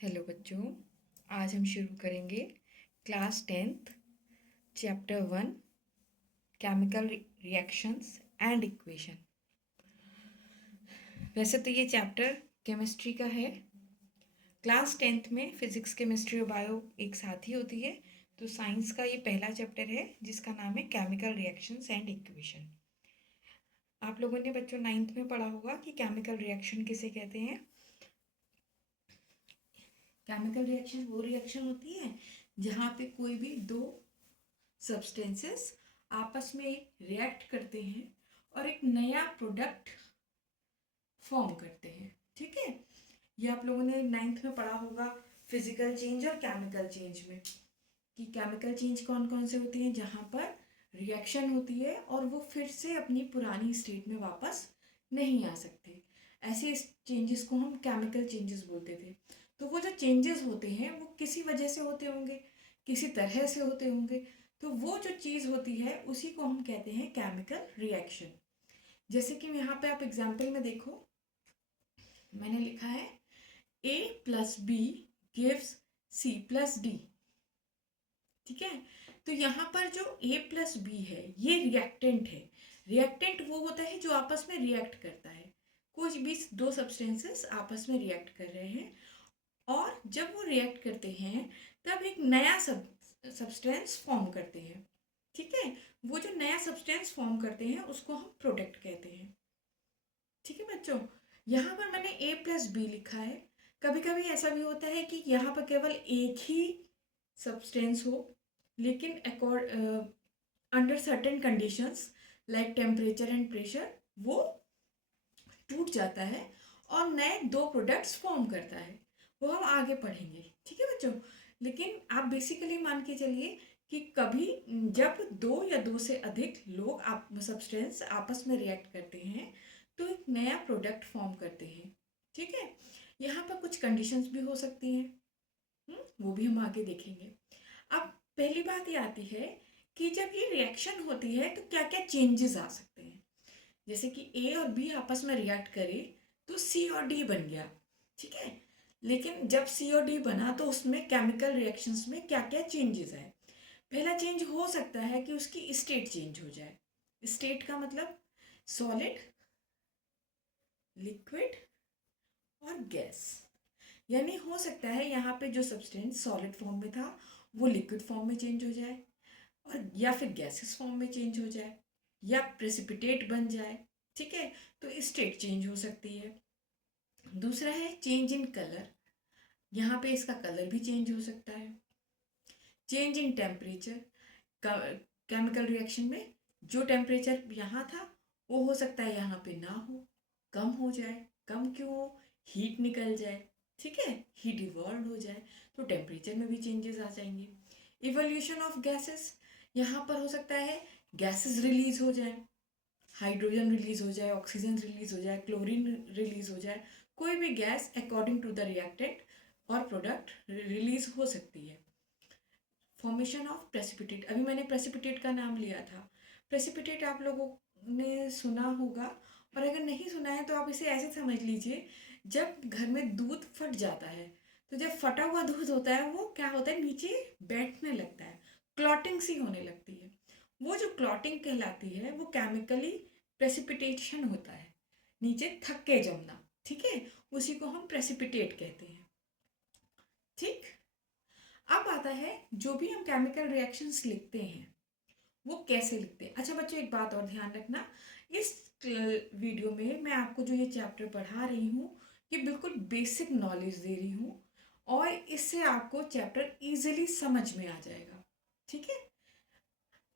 Hello बच्चों, आज हम शुरू करेंगे class 10th chapter 1 chemical reactions and equation. वैसे तो ये चैप्टर केमिस्ट्री का है। क्लास 10th में फिजिक्स केमिस्ट्री और बायो एक साथ ही होती है, तो साइंस का ये पहला चैप्टर है जिसका नाम है केमिकल रिएक्शंस एंड इक्वेशन। आप लोगों ने बच्चों 9th में पढ़ा होगा कि केमिकल रिएक्शन किसे कहते हैं। केमिकल रिएक्शन वो रिएक्शन होती है जहाँ पे कोई भी दो सब्सटेंसेस आपस में रिएक्ट करते हैं और एक नया प्रोडक्ट फॉर्म करते हैं। ठीक है, ये आप लोगों ने 9th में पढ़ा होगा फिजिकल चेंज और केमिकल चेंज में, कि केमिकल चेंज कौन कौन से होती हैं जहाँ पर रिएक्शन होती है और वो फिर से अपनी पुरानी स्टेट में वापस नहीं आ सकते। ऐसे चेंजेस को हम केमिकल चेंजेस बोलते थे। तो वो जो चेंजेस होते हैं वो किसी वजह से होते होंगे, किसी तरह से होते होंगे, तो वो जो चीज़ होती है उसी को हम कहते हैं केमिकल रिएक्शन। जैसे कि यहाँ पे आप एग्जाम्पल में देखो, मैंने लिखा है A plus B gives C plus D. ठीक है, तो यहाँ पर जो A प्लस बी है ये रिएक्टेंट है। रिएक्टेंट वो होता है जो आपस में रिएक्ट करता है। कुछ भी दो सब्सटेंसेस आपस में रिएक्ट कर रहे हैं और जब वो रिएक्ट करते हैं तब एक नया सब्सटेंस फॉर्म करते हैं। ठीक है, वो जो नया सब्सटेंस फॉर्म करते हैं उसको हम प्रोडक्ट कहते हैं। ठीक है बच्चों, यहाँ पर मैंने A प्लस बी लिखा है। कभी कभी ऐसा भी होता है कि यहाँ पर केवल एक ही सब्सटेंस हो, लेकिन under certain conditions like temperature and pressure वो टूट जाता है और नए दो प्रोडक्ट्स फॉर्म करता है। वो हम आगे पढ़ेंगे। ठीक है बच्चों, लेकिन आप बेसिकली मान के चलिए कि कभी जब दो या दो से अधिक लोग आप सब्सटेंस आपस में रिएक्ट करते हैं तो एक नया प्रोडक्ट फॉर्म करते हैं। ठीक है, यहाँ पर कुछ कंडीशंस भी हो सकती हैं, वो भी हम आगे देखेंगे। अब पहली बात ये आती है कि जब ये रिएक्शन होती है तो क्या क्या चेंजेस आ सकते हैं। जैसे कि ए और बी आपस में रिएक्ट करे तो सी और डी बन गया। ठीक है, लेकिन जब सी और डी बना तो उसमें केमिकल रिएक्शंस में क्या क्या चेंजेस आए। पहला चेंज हो सकता है कि उसकी स्टेट चेंज हो जाए। स्टेट का मतलब सॉलिड, लिक्विड और गैस। यानी हो सकता है यहाँ पे जो सब्सटेंस सॉलिड फॉर्म में था वो लिक्विड फॉर्म में चेंज हो जाए, और या फिर गैसेस फॉर्म में चेंज हो जाए, या प्रेसिपिटेट बन जाए। ठीक है, तो स्टेट चेंज हो सकती है। दूसरा है चेंज इन कलर। यहाँ पे इसका कलर भी चेंज हो सकता है। Change in temperature, chemical reaction में जो टेम्परेचर यहाँ था वो हो सकता है यहाँ पे ना हो, कम हो जाए। कम क्यों हो? हीट निकल जाए। ठीक है, हीट इवॉल्व हो जाए तो टेम्परेचर में भी चेंजेस आ जाएंगे। इवोल्यूशन ऑफ गैसेस, यहाँ पर हो सकता है गैसेस रिलीज हो जाए, हाइड्रोजन रिलीज हो जाए, ऑक्सीजन रिलीज हो जाए, क्लोरीन रिलीज हो जाए। कोई भी gas according to the reactant और प्रोडक्ट रिलीज हो सकती है। फॉर्मेशन ऑफ प्रेसिपिटेट, अभी मैंने प्रेसिपिटेट का नाम लिया था। प्रेसिपिटेट आप लोगों ने सुना होगा, और अगर नहीं सुना है तो आप इसे ऐसे समझ लीजिए, जब घर में दूध फट जाता है तो जब फटा हुआ दूध होता है वो क्या होता है, नीचे बैठने लगता है, क्लॉटिंग सी होने लगती है। वो जो क्लॉटिंग कहलाती है वो केमिकली प्रेसिपिटेशन होता है, नीचे थक के जमना। ठीक है, उसी को हम प्रेसिपिटेट कहते हैं। ठीक, अब आता है जो भी हम केमिकल रिएक्शंस लिखते हैं वो कैसे लिखते हैं। अच्छा बच्चों, एक बात और ध्यान रखना, इस वीडियो में मैं आपको जो ये चैप्टर पढ़ा रही हूँ ये बिल्कुल बेसिक नॉलेज दे रही हूँ और इससे आपको चैप्टर इजीली समझ में आ जाएगा। ठीक है,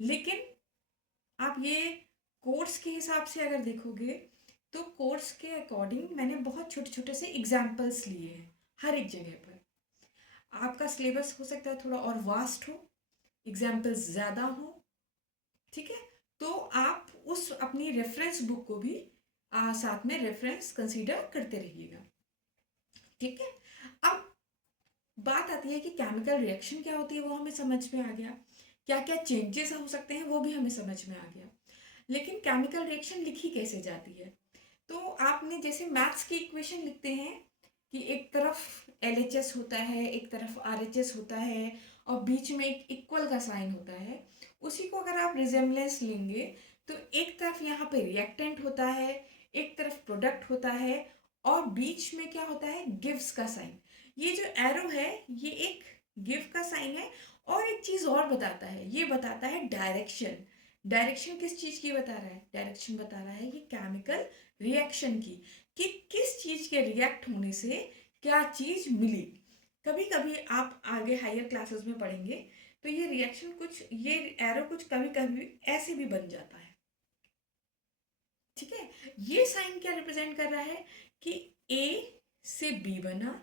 लेकिन आप ये कोर्स के हिसाब से अगर देखोगे तो कोर्स के अकॉर्डिंग मैंने बहुत छोटे छोटे से एग्जाम्पल्स लिए हैं हर एक जगह पर। आपका सिलेबस हो सकता है थोड़ा और वास्ट हो, एग्जाम्पल्स ज़्यादा हो। ठीक है, तो आप उस अपनी रेफरेंस बुक को भी साथ में रेफरेंस कंसीडर करते रहिएगा। ठीक है, अब बात आती है कि केमिकल रिएक्शन क्या होती है, वो हमें समझ में आ गया, क्या क्या चेंजेस हो सकते हैं वो भी हमें समझ में आ गया। लेकिन केमिकल रिएक्शन लिखी कैसे जाती है, तो आपने जैसे मैथ्स की इक्वेशन लिखते हैं कि एक तरफ LHS होता है, एक तरफ RHS होता है और बीच में एक इक्वल का साइन होता है, उसी को अगर आप रिजेम्बलेंस लेंगे तो एक तरफ यहाँ पे रिएक्टेंट होता है, एक तरफ प्रोडक्ट होता है और बीच में क्या होता है, गिव्स का साइन। ये जो एरो है ये एक गिव का साइन है और एक चीज़ और बताता है, ये बताता है डायरेक्शन। डायरेक्शन किस चीज़ की बता रहा है? डायरेक्शन बता रहा है ये केमिकल रिएक्शन की, कि किस चीज़ के रिएक्ट होने से क्या चीज़ मिली। कभी कभी आप आगे हायर क्लासेस में पढ़ेंगे तो ये रिएक्शन कुछ, ये एरो कुछ कभी कभी ऐसे भी बन जाता है। ठीक है, ये साइन क्या रिप्रेजेंट कर रहा है कि A से B बना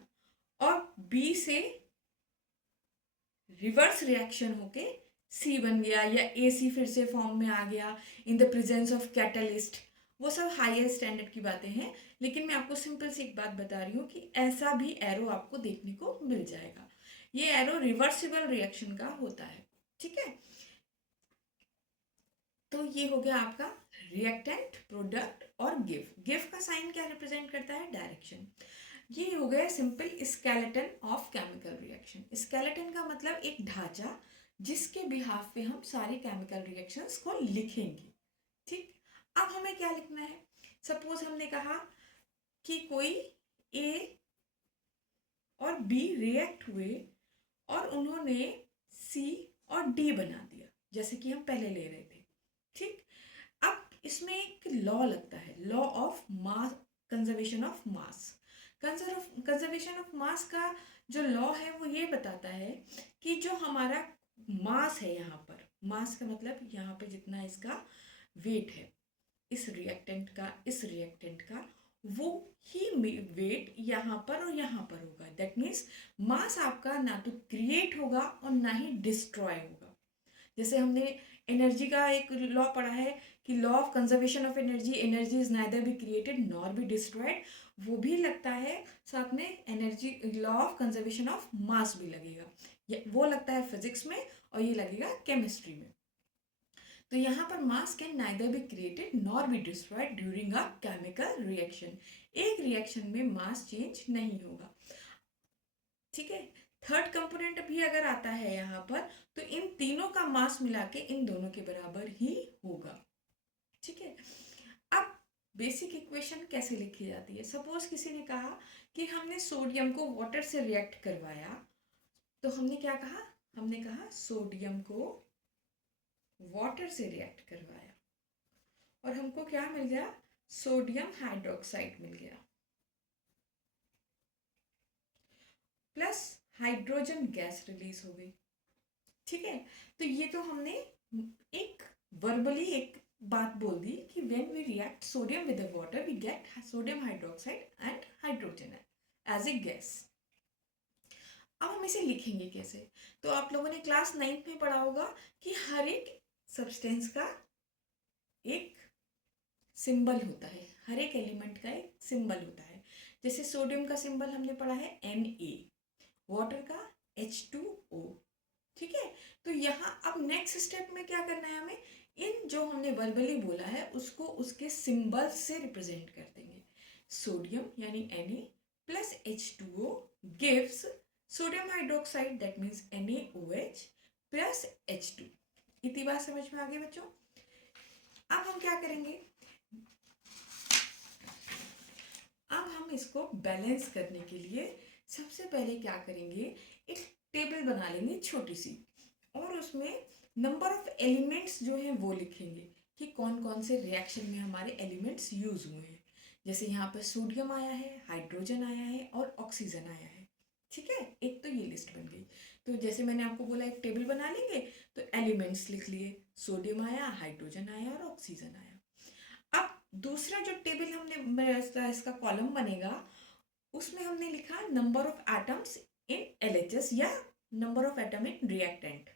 और B से रिवर्स रिएक्शन होके सी बन गया या ए सी फिर से फॉर्म में आ गया in the presence of catalyst. वो सब हायर स्टैंडर्ड की बातें हैं, लेकिन मैं आपको सिंपल सी एक बात बता रही हूँ कि ऐसा भी एरो आपको देखने को मिल जाएगा। ये एरो रिवर्सिबल रिएक्शन का होता है। ठीक है, तो ये हो गया आपका रिएक्टेंट, प्रोडक्ट और गिव। गिव का साइन क्या रिप्रेजेंट करता है? डायरेक्शन। ये हो गया simple skeleton of chemical reaction. Skeleton का मतलब एक ढांचा जिसके बिहाफ पे हम सारे केमिकल रिएक्शंस को लिखेंगे। ठीक, अब हमें क्या लिखना है? सपोज हमने कहा कि कोई ए और बी रिएक्ट हुए और उन्होंने सी और डी बना दिया, जैसे कि हम पहले ले रहे थे। ठीक, अब इसमें एक लॉ लगता है, law of mass, conservation of mass. Conservation of mass का जो लॉ है वो ये बताता है कि जो हमारा मास है, यहाँ पर मास का मतलब यहाँ पे जितना इसका वेट है, इस रिएक्टेंट का, इस रिएक्टेंट का, वो ही वेट यहाँ पर और यहाँ पर होगा। दैट मीन्स मास आपका ना तो क्रिएट होगा और ना ही डिस्ट्रॉय होगा। जैसे हमने एनर्जी का एक लॉ पढ़ा है कि law of conservation of energy, energy is neither be created nor be destroyed, वो भी लगता है साथ में energy, law of conservation of mass भी लगेगा। वो लगता है फिजिक्स में और ये लगेगा केमिस्ट्री में। तो यहाँ पर मास can neither be created nor be destroyed during a chemical reaction. एक रिएक्शन में मास चेंज नहीं होगा। ठीक है, थर्ड कंपोनेंट भी अगर आता है यहाँ पर तो इन तीनों का मास मिला के इन दोनों के बराबर ही होगा। ठीक है, अब बेसिक इक्वेशन कैसे लिखी जाती है? सपोज किसी ने कहा कि हमने सोडियम को वाटर से रिएक्ट करवाया, तो हमने क्या कहा? हमने कहा सोडियम को वाटर से रिएक्ट करवाया और हमको क्या मिल गया? सोडियम हाइड्रोक्साइड मिल गया प्लस हाइड्रोजन गैस रिलीज हो गई। ठीक है, तो ये तो हमने एक वर्बली एक बात बोल दी कि when we react sodium with water we get sodium hydroxide and hydrogen as a gas. अब हम इसे लिखेंगे कैसे? तो आप लोगों ने क्लास 9th में पढ़ा होगा कि हर एक सब्सटेंस का एक सिंबल होता है, हर एक एलिमेंट का एक सिंबल होता है। जैसे सोडियम का सिंबल हमने पढ़ा है Na, वाटर का H2O। ठीक है, तो यहाँ अब नेक्स्ट स्टेप में क्या करना है हमें? इन जो हमने वर्बली बोला है उसको उसके सिंबल से रिप्रेजेंट कर देंगे। सोडियम यानी Na plus H2O gives sodium hydroxide, that means NaOH plus H2। इतनी बात समझ में आ गई बच्चों? अब हम क्या करेंगे? अब हम इसको बैलेंस करने के लिए सबसे पहले क्या करेंगे? एक टेबल बना लेंगे छोटी सी और उसमें नंबर ऑफ एलिमेंट्स जो हैं वो लिखेंगे कि कौन कौन से रिएक्शन में हमारे एलिमेंट्स यूज हुए हैं। जैसे यहाँ पर सोडियम आया है, हाइड्रोजन आया है और ऑक्सीजन आया है। ठीक है, एक तो ये लिस्ट बन गई। तो जैसे मैंने आपको बोला एक टेबल बना लेंगे, तो एलिमेंट्स लिख लिए, सोडियम आया, हाइड्रोजन आया और ऑक्सीजन आया। अब दूसरा जो टेबल हमने इसका कॉलम बनेगा उसमें हमने लिखा number of atoms in LHS या number of atom in reactant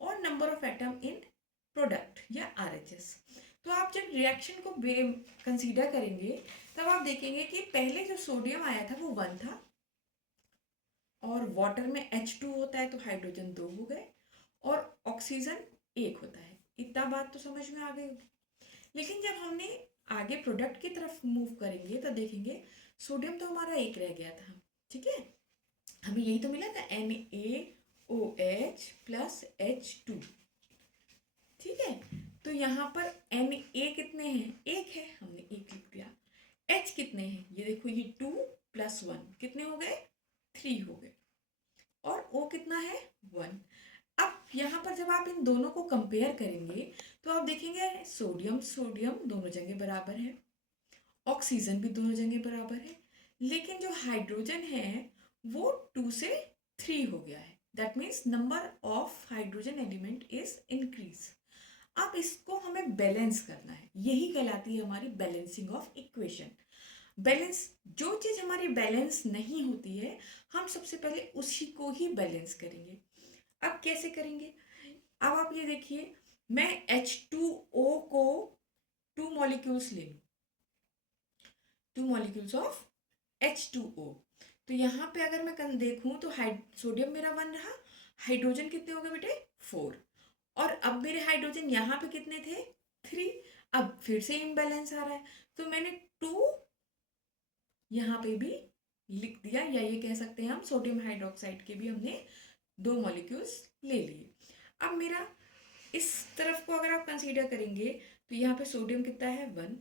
और number of atom in product या RHS। तो आप जब रिएक्शन को कंसीडर करेंगे तब आप देखेंगे कि पहले जो सोडियम आया था वो 1 था और वाटर में H2 होता है तो हाइड्रोजन 2 हो गए और ऑक्सीजन 1 होता है। इतना बात तो समझ में आ गई होगी। लेकिन जब हमने आगे प्रोडक्ट की तरफ मूव करेंगे तो देखेंगे सोडियम तो हमारा 1 रह गया था, ठीक है, हमें यही तो मिला था NaOH प्लस H2। ठीक है, तो यहाँ पर Na कितने हैं, एक है, हमने एक लिख दिया। H कितने हैं, ये देखो, ये 2 + 1 कितने हो गए, 3 हो गए। और O कितना है, 1। अब यहाँ पर जब आप इन दोनों को कंपेयर करेंगे तो आप देखेंगे सोडियम सोडियम दोनों जगह बराबर है, ऑक्सीजन भी दोनों जगह बराबर है, लेकिन जो हाइड्रोजन है वो 2 से 3 हो गया है। That means number of hydrogen element is increase. अब इसको हमें बैलेंस करना है, यही कहलाती है हमारी बैलेंसिंग ऑफ इक्वेशन। बैलेंस, जो चीज़ हमारी बैलेंस नहीं होती है हम सबसे पहले उसी को ही बैलेंस करेंगे। अब कैसे करेंगे, अब आप ये देखिए, मैं H2O को 2 मॉलिक्यूल्स ले लूँ, 2 मॉलिक्यूल्स ऑफ H2O। तो यहाँ पे अगर मैं देखूँ तो सोडियम मेरा 1 रहा, हाइड्रोजन कितने हो गए बेटे, 4। और अब मेरे हाइड्रोजन यहाँ पे कितने थे, 3। अब फिर से इम्बैलेंस आ रहा है, तो मैंने 2 यहाँ पे भी लिख दिया, या ये कह सकते हैं हम सोडियम हाइड्रोक्साइड के भी हमने 2 मॉलिक्यूल्स ले लिए। अब मेरा इस तरफ को अगर आप कंसीडर करेंगे तो यहाँ पे सोडियम कितना है, 1,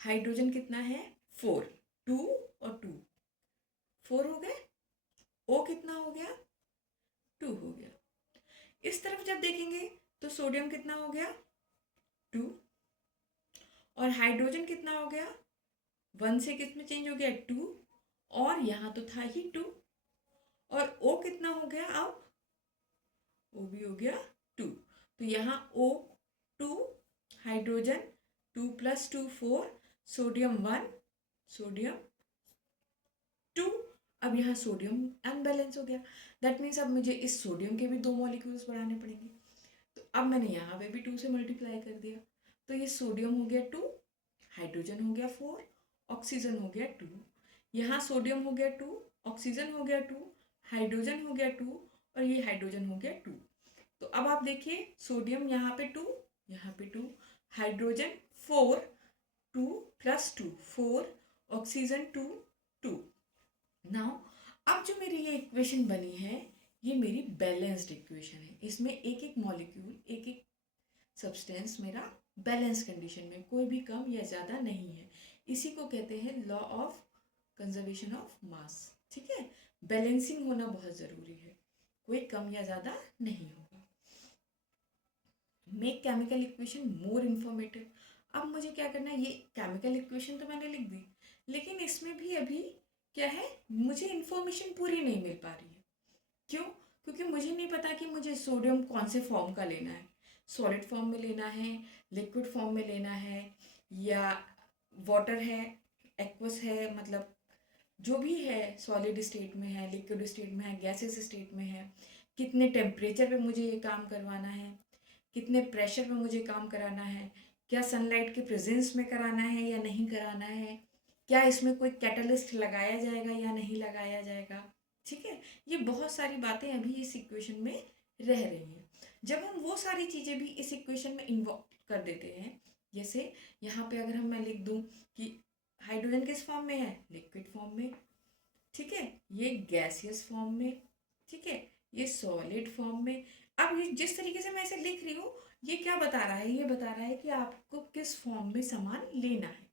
हाइड्रोजन कितना है, 4, 2 और 2, 4 हो गए, O कितना हो गया, 2 हो गया। इस तरफ जब देखेंगे तो सोडियम कितना हो गया, 2, और हाइड्रोजन कितना हो गया, 1 से किस में चेंज हो गया, 2, और यहाँ तो था ही 2, और O कितना हो गया, अब O भी हो गया 2। तो यहाँ O 2, हाइड्रोजन 2 + 2 4, सोडियम 1, सोडियम 2। अब यहाँ सोडियम अनबैलेंस हो गया, दैट मीन्स अब मुझे इस सोडियम के भी 2 मॉलिक्यूल्स बढ़ाने पड़ेंगे। तो अब मैंने यहाँ पे भी 2 से मल्टीप्लाई कर दिया, तो ये सोडियम हो गया 2, हाइड्रोजन हो गया 4, ऑक्सीजन हो गया 2। यहाँ सोडियम हो गया 2, ऑक्सीजन हो गया 2, हाइड्रोजन हो गया 2, और ये हाइड्रोजन हो गया 2। तो अब आप देखिए, सोडियम यहाँ पे 2, यहाँ पे 2, हाइड्रोजन 4, 2 + 2 4, ऑक्सीजन 2, 2। नाउ अब जो मेरी ये इक्वेशन बनी है ये मेरी बैलेंस्ड इक्वेशन है, इसमें एक एक मॉलिक्यूल, एक एक सब्सटेंस मेरा बैलेंस कंडीशन में, कोई भी कम या ज़्यादा नहीं है। इसी को कहते हैं law of conservation of mass. ठीक है, बैलेंसिंग होना बहुत ज़रूरी है, कोई कम या ज़्यादा नहीं होगा। Make chemical equation more informative. अब मुझे क्या करना है, ये केमिकल इक्वेशन तो मैंने लिख दी, लेकिन इसमें भी अभी क्या है, मुझे इन्फॉर्मेशन पूरी नहीं मिल पा रही है। क्यों, क्योंकि मुझे नहीं पता कि मुझे सोडियम कौन से फॉर्म का लेना है, सॉलिड फॉर्म में लेना है, लिक्विड फॉर्म में लेना है, या वाटर है, एक्वस है, मतलब जो भी है, सॉलिड स्टेट में है, लिक्विड स्टेट में है, गैसेस स्टेट में है, कितने टेम्परेचर पे मुझे ये काम करवाना है, कितने प्रेशर पे मुझे काम कराना है, क्या सनलाइट के प्रेजेंस में कराना है या नहीं कराना है, क्या इसमें कोई कैटलिस्ट लगाया जाएगा या नहीं लगाया जाएगा। ठीक है, ये बहुत सारी बातें अभी इस इक्वेशन में रह रही हैं। जब हम वो सारी चीज़ें भी इस इक्वेशन में इन्वॉल्व कर देते हैं, जैसे यहाँ पे अगर मैं लिख दूँ कि हाइड्रोजन किस फॉर्म में है, लिक्विड फॉर्म में, ठीक है, ये गैसियस फॉर्म में, ठीक है, ये सॉलिड फॉर्म में। अब ये जिस तरीके से मैं इसे लिख रही हूँ, ये क्या बता रहा है, ये बता रहा है कि आपको किस फॉर्म में सामान लेना है।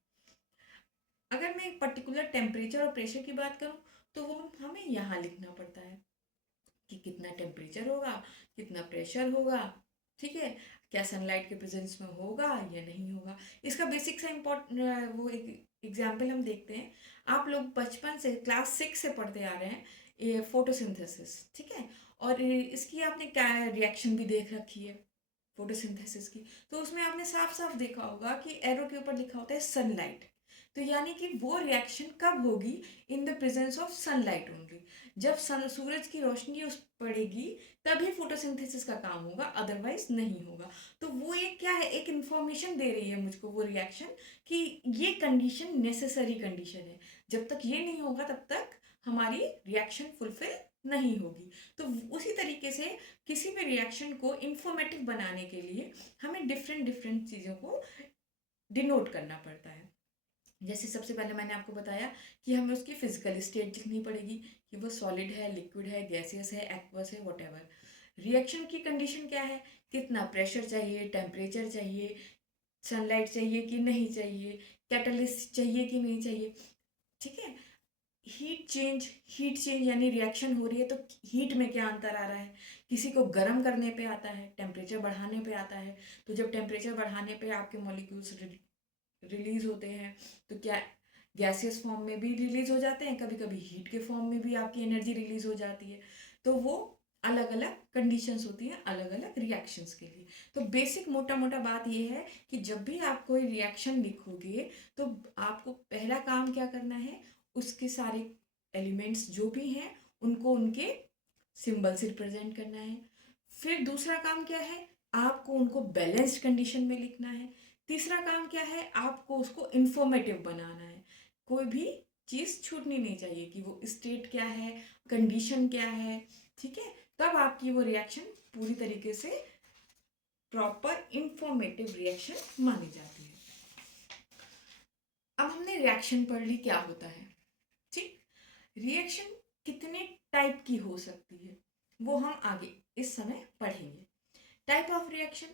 अगर मैं एक पर्टिकुलर टेम्परेचर और प्रेशर की बात करूँ तो वो हमें यहाँ लिखना पड़ता है कि कितना टेम्परेचर होगा, कितना प्रेशर होगा, ठीक है, क्या सनलाइट के प्रेजेंस में होगा या नहीं होगा। इसका बेसिक सा वो एक एग्जाम्पल हम देखते हैं। आप लोग बचपन से क्लास 6 से पढ़ते आ रहे हैं ये फोटोसिंथेसिस, ठीक है, और इसकी आपने क्या रिएक्शन भी देख रखी है फोटोसिंथेसिस की, तो उसमें आपने साफ साफ देखा होगा कि एरो के ऊपर लिखा होता है सनलाइट। तो यानी कि वो रिएक्शन कब होगी, in the presence of sunlight only. जब सूरज की रोशनी उस पड़ेगी तभी फोटोसिंथेसिस का काम होगा, अदरवाइज नहीं होगा। तो वो एक क्या है, एक इंफॉर्मेशन दे रही है मुझको वो रिएक्शन कि ये कंडीशन नेसेसरी कंडीशन है, जब तक ये नहीं होगा तब तक हमारी रिएक्शन फुलफिल नहीं होगी। तो उसी तरीके से किसी भी रिएक्शन को इंफॉर्मेटिव बनाने के लिए हमें डिफरेंट डिफरेंट चीज़ों को डिनोट करना पड़ता है। जैसे सबसे पहले मैंने आपको बताया कि हमें उसकी फिजिकल स्टेट लिखनी पड़ेगी कि वो सॉलिड है, लिक्विड है, गैसियस है, एक्वस है, वॉटेवर। रिएक्शन की कंडीशन क्या है, कितना प्रेशर चाहिए, टेम्परेचर चाहिए, सनलाइट चाहिए कि नहीं चाहिए, कैटलिस्ट चाहिए कि नहीं चाहिए, ठीक है। हीट चेंज यानी रिएक्शन हो रही है तो हीट में क्या अंतर आ रहा है, किसी को गर्म करने पे आता है, टेम्परेचर बढ़ाने पे आता है। तो जब टेम्परेचर बढ़ाने पे आपके मॉलिक्यूल्स रिलीज होते हैं तो क्या गैसियस फॉर्म में भी रिलीज हो जाते हैं, कभी कभी हीट के फॉर्म में भी आपकी एनर्जी रिलीज हो जाती है। तो वो अलग अलग कंडीशंस होती हैं अलग अलग रिएक्शंस के लिए। तो बेसिक मोटा मोटा बात ये है कि जब भी आप कोई रिएक्शन लिखोगे तो आपको पहला काम क्या करना है, उसके सारे एलिमेंट्स जो भी हैं उनको उनके सिंबल से रिप्रेजेंट करना है। फिर दूसरा काम क्या है, आपको उनको बैलेंस्ड कंडीशन में लिखना है। तीसरा काम क्या है, आपको उसको इंफॉर्मेटिव बनाना है। कोई भी चीज़ छूटनी नहीं चाहिए कि वो स्टेट क्या है, कंडीशन क्या है, ठीक है। तब आपकी वो रिएक्शन पूरी तरीके से प्रॉपर इंफॉर्मेटिव रिएक्शन मानी जाती है। अब हमने रिएक्शन पढ़ ली क्या होता है, ठीक। रिएक्शन कितने टाइप की हो सकती है वो हम आगे इस समय पढ़ेंगे। Type of reaction,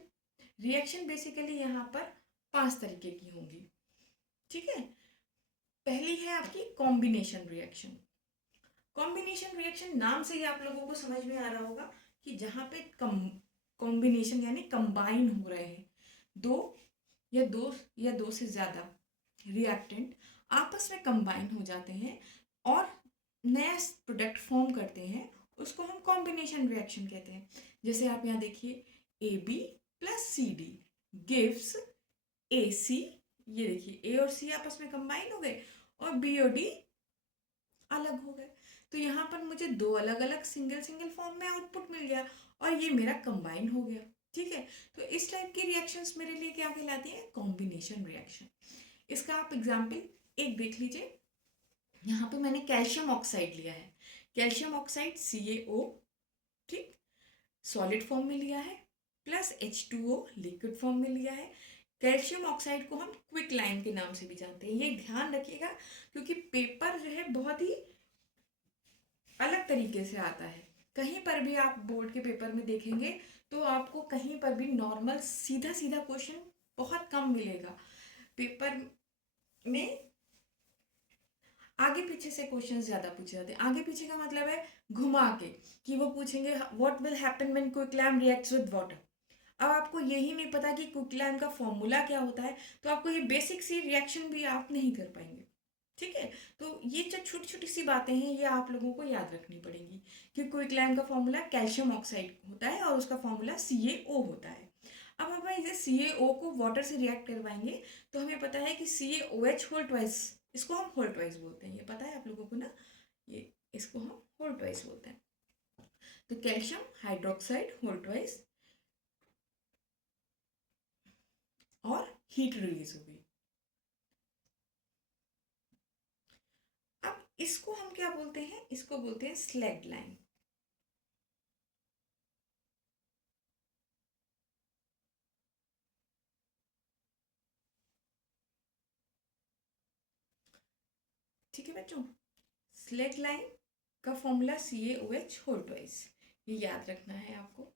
reaction basically यहाँ पर 5 तरीके की होंगी, ठीक है। पहली है आपकी कॉम्बिनेशन रिएक्शन। कॉम्बिनेशन रिएक्शन नाम से ही आप लोगों को समझ में आ रहा होगा कि जहाँ पे कॉम्बिनेशन यानी कंबाइन हो रहे हैं दो या दो से ज़्यादा रिएक्टेंट आपस में कंबाइन हो जाते हैं और नया प्रोडक्ट फॉर्म करते हैं, उसको हम कॉम्बिनेशन रिएक्शन कहते हैं। जैसे आप यहाँ देखिए AB plus CD gives AC। ये देखिए ए और सी आपस में कंबाइन हो गए और बी और डी अलग हो गए। तो यहाँ पर मुझे दो अलग अलग सिंगल सिंगल फॉर्म में आउटपुट मिल गया और ये मेरा कंबाइन हो गया, ठीक है। तो इस टाइप की रिएक्शंस मेरे लिए क्या कहलाती हैं, कॉम्बिनेशन रिएक्शन। इसका आप एग्जाम्पल एक देख लीजिए। यहाँ पे मैंने कैल्शियम ऑक्साइड लिया है, कैल्शियम ऑक्साइड CaO, ठीक, सॉलिड फॉर्म में लिया है, प्लस H2O लिक्विड फॉर्म में लिया है। कैल्शियम ऑक्साइड को हम क्विक लाइम के नाम से भी जानते हैं, ये ध्यान रखिएगा क्योंकि पेपर जो है बहुत ही अलग तरीके से आता है। कहीं पर भी आप बोर्ड के पेपर में देखेंगे तो आपको कहीं पर भी नॉर्मल सीधा सीधा क्वेश्चन बहुत कम मिलेगा। पेपर में आगे पीछे से क्वेश्चन ज़्यादा पूछे जाते हैं। आगे पीछे का मतलब है घुमा के, कि वो पूछेंगे what will happen when quicklime reacts with water. अब आपको यही नहीं पता कि क्विकलैम का फॉर्मूला क्या होता है तो आपको ये बेसिक सी रिएक्शन भी आप नहीं कर पाएंगे, ठीक है। तो ये जो छोटी छोटी सी बातें हैं ये आप लोगों को याद रखनी पड़ेंगी कि क्विकलैम का फॉर्मूला कैल्शियम ऑक्साइड होता है और उसका फॉर्मूला CaO होता है। अब हम इसे CaO को वाटर से रिएक्ट करवाएंगे तो हमें पता है कि CaOH होल ट्वाइस, इसको हम होल ट्वाइस बोलते हैं, ये पता है आप लोगों को ना, ये इसको हम होल ट्वाइस बोलते हैं। तो कैल्शियम हाइड्रोक्साइड होल ट्वाइस और हीट रिलीज हो गई। अब इसको हम क्या बोलते हैं, इसको बोलते हैं स्लैग्ड लाइन। ठीक है बच्चों, स्लैग लाइन का फॉर्मूला CaOH होल ट्वाइस, ये याद रखना है आपको।